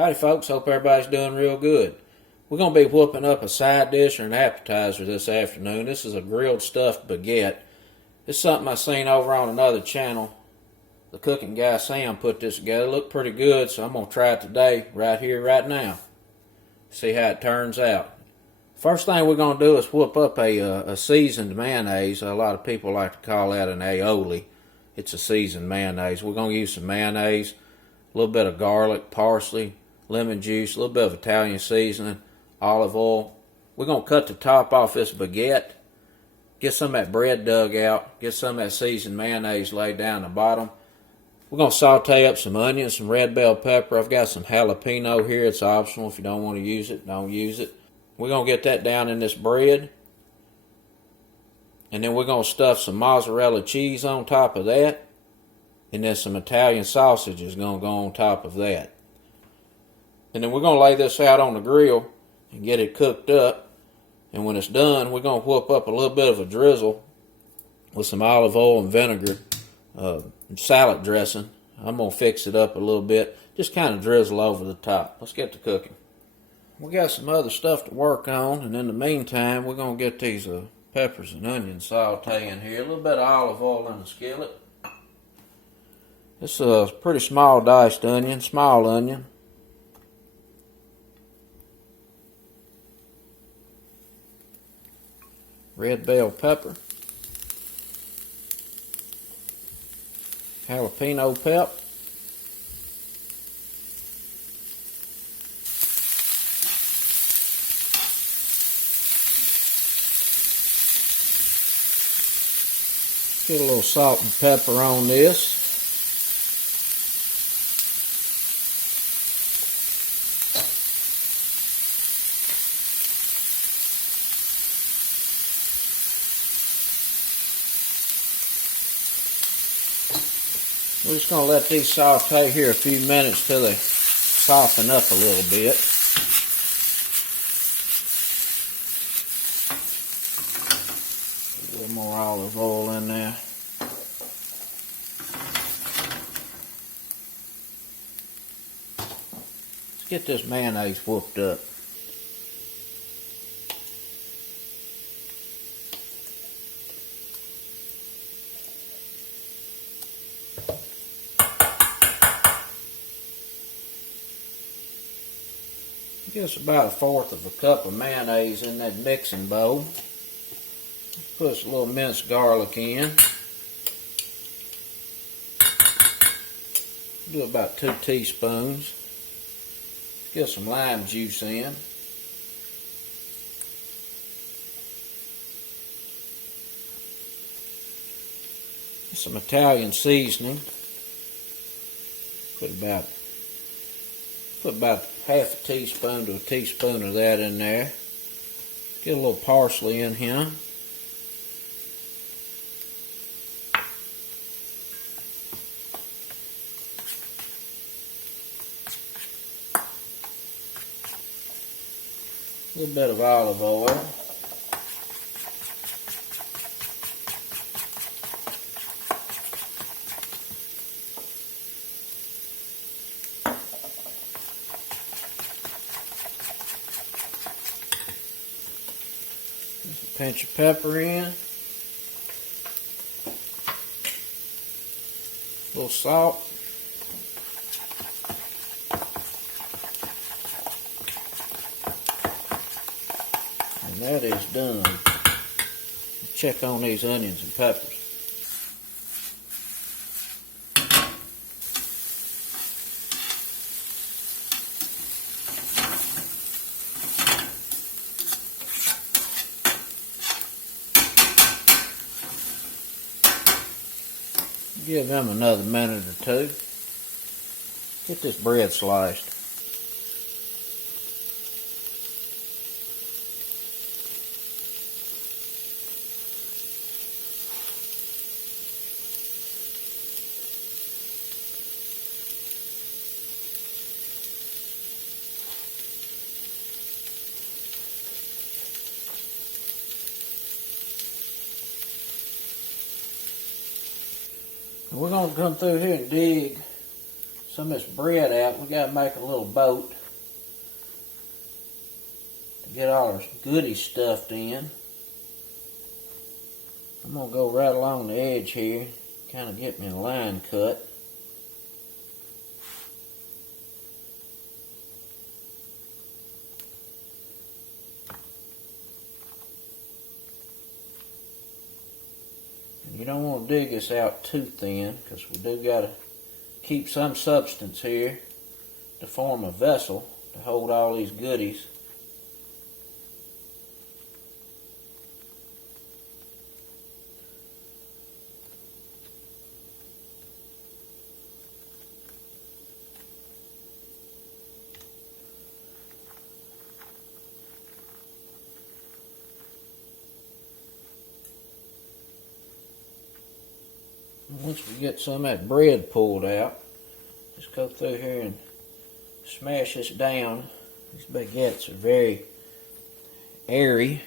Howdy folks, hope everybody's doing real good. We're going to be whooping up a side dish or an appetizer this afternoon. This is a grilled stuffed baguette. It's something I seen over on another channel. The cooking guy Sam put this together. It looked pretty good, so I'm going to try it today, right here, right now. See how it turns out. First thing we're going to do is whoop up a seasoned mayonnaise. A lot of people like to call that an aioli. It's a seasoned mayonnaise. We're going to use some mayonnaise, a little bit of garlic, parsley, lemon juice, a little bit of Italian seasoning, olive oil. We're going to cut the top off this baguette, get some of that bread dug out, get some of that seasoned mayonnaise laid down the bottom. We're going to saute up some onions, some red bell pepper. I've got some jalapeno here. It's optional. If you don't want to use it, don't use it. We're going to get that down in this bread. And then we're going to stuff some mozzarella cheese on top of that. And then some Italian sausage is going to go on top of that. And then we're going to lay this out on the grill and get it cooked up. And when it's done, we're going to whoop up a little bit of a drizzle with some olive oil and vinegar, salad dressing. I'm going to fix it up a little bit. Just kind of drizzle over the top. Let's get to cooking. We got some other stuff to work on. And in the meantime, we're going to get these peppers and onions sauteing here. A little bit of olive oil in the skillet. This is a pretty small diced onion, small onion. Red bell pepper. Jalapeno pepper. Get a little salt and pepper on this. We're just going to let these saute here a few minutes till they soften up a little bit. A little more olive oil in there. Let's get this mayonnaise whooped up. Just about 1/4 of a cup of mayonnaise in that mixing bowl. Put a little minced garlic in. Do about 2 teaspoons. Get some lime juice in. Some Italian seasoning. Put about 1/2 teaspoon to a teaspoon of that in there. Get a little parsley in here. A little bit of olive oil. Pinch of pepper in, a little salt, and that is done. Check on these onions and peppers. Give them another minute or two. Get this bread sliced. We're going to come through here and dig some of this bread out, we got to make a little boat to get all our goodies stuffed in. I'm going to go right along the edge here, kind of get me a line cut. And you don't want to dig this out too thin, because we do got to keep some substance here to form a vessel to hold all these goodies. Once we get some of that bread pulled out, just go through here and smash this down. These baguettes are very airy,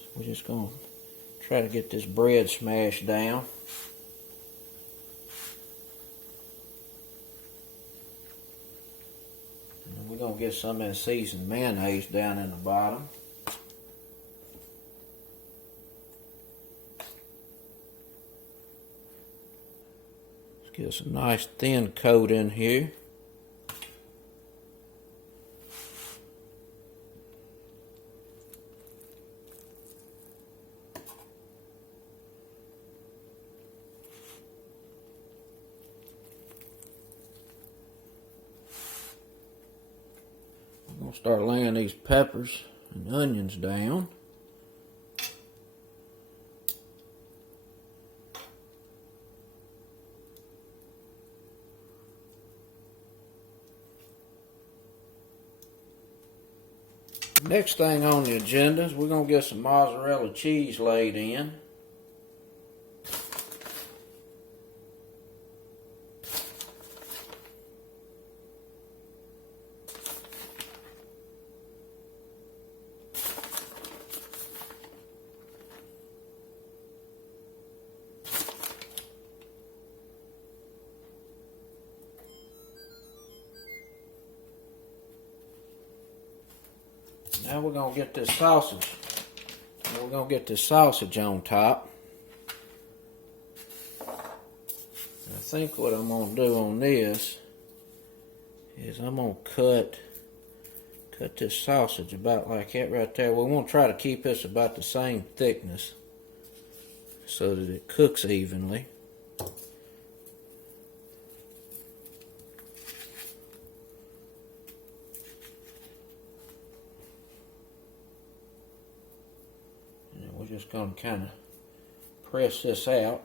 so we're just going to try to get this bread smashed down. And then we're going to get some of that seasoned mayonnaise down in the bottom. Get us a nice thin coat in here. I'm going to start laying these peppers and onions down. Next thing on the agenda is we're going to get some mozzarella cheese laid in. Now we're going to get this sausage. We're going to get this sausage on top. And I think what I'm going to do on this is I'm going to cut this sausage about like that right there. We want to try to keep this about the same thickness so that it cooks evenly. We're just going to kind of press this out.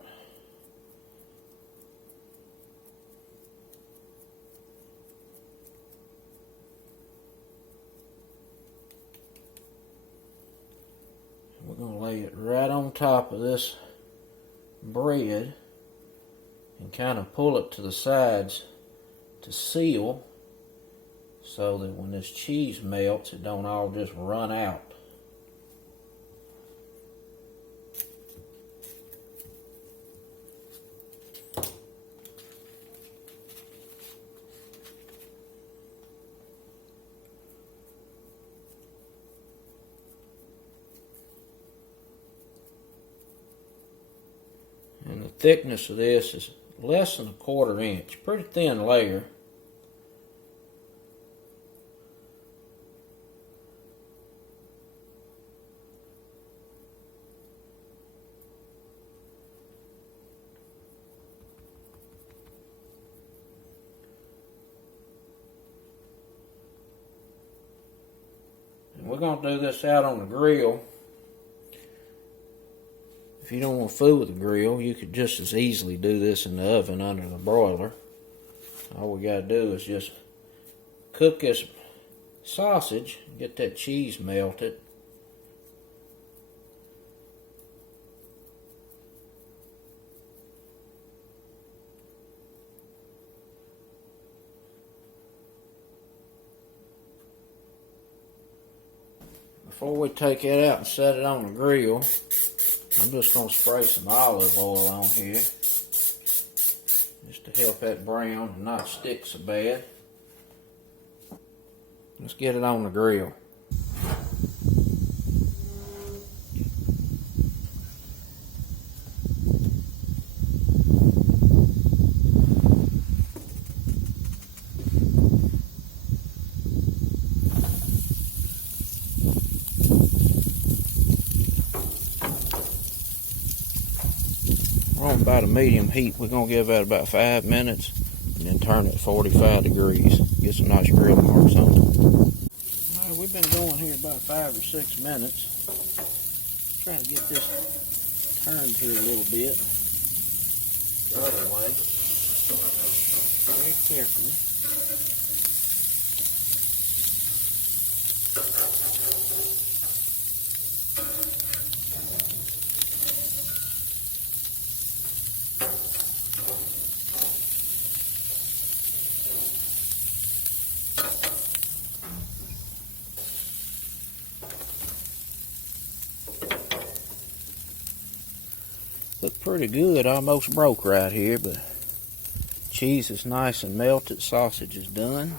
We're going to lay it right on top of this bread and kind of pull it to the sides to seal so that when this cheese melts, it don't all just run out. And the thickness of this is less than 1/4 inch, pretty thin layer. And we're going to do this out on the grill. If you don't want to fool with the grill, you could just as easily do this in the oven under the broiler. All we got to do is just cook this sausage, get that cheese melted. Before we take it out and set it on the grill, I'm just going to spray some olive oil on here, just to to help that brown and not stick so bad. Let's get it on the grill. We're on about a medium heat. We're going to give that about 5 minutes and then turn it 45 degrees. Get some nice grill marks on it. Alright, we've been going here about 5 or 6 minutes. Trying to get this turned here a little bit. The other way. Very carefully. Look pretty good, almost broke right here, but cheese is nice and melted, sausage is done.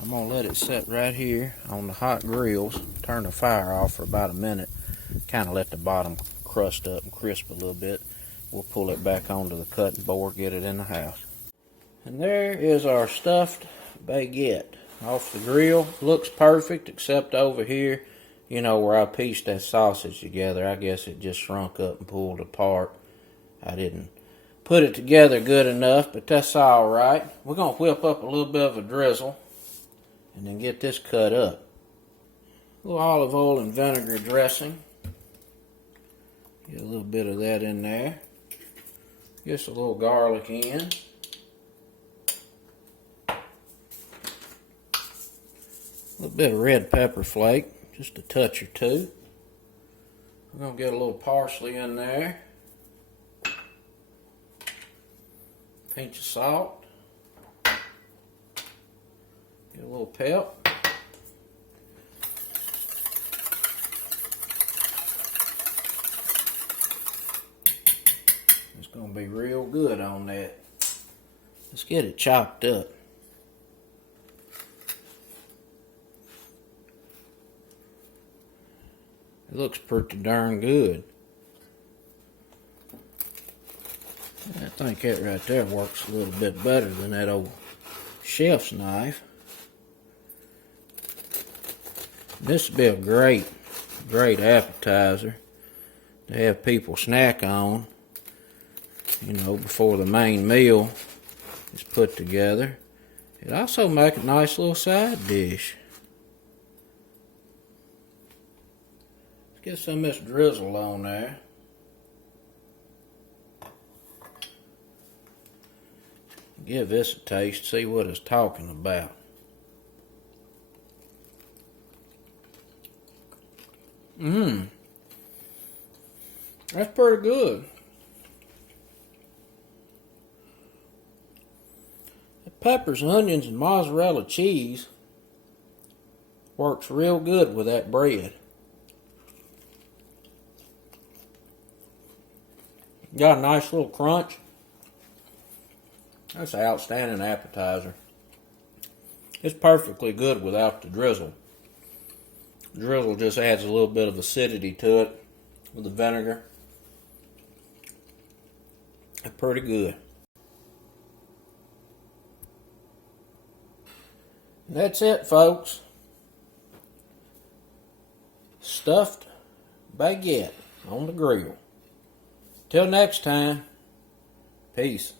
I'm going to let it set right here on the hot grills, turn the fire off for about a minute, kind of let the bottom crust up and crisp a little bit. We'll pull it back onto the cutting board, get it in the house. And there is our stuffed baguette off the grill. Looks perfect except over here. You know, where I pieced that sausage together, I guess it just shrunk up and pulled apart. I didn't put it together good enough, but that's all right. We're going to whip up a little bit of a drizzle and then get this cut up. A little olive oil and vinegar dressing. Get a little bit of that in there. Just a little garlic in. A little bit of red pepper flake. Just a touch or two. We're going to get a little parsley in there. Pinch of salt. Get a little pep. It's going to be real good on that. Let's get it chopped up. It looks pretty darn good. I think that right there works a little bit better than that old chef's knife. This would be a great appetizer to have people snack on, you know, before the main meal is put together. It also make a nice little side dish. Get some of this drizzle on there. Give this a taste, see what it's talking about. That's pretty good. The peppers, onions, and mozzarella cheese works real good with that bread. Got a nice little crunch. That's an outstanding appetizer. It's perfectly good without the drizzle. The drizzle just adds a little bit of acidity to it with the vinegar. It's pretty good. That's it, folks. Stuffed baguette on the grill. Till next time, peace.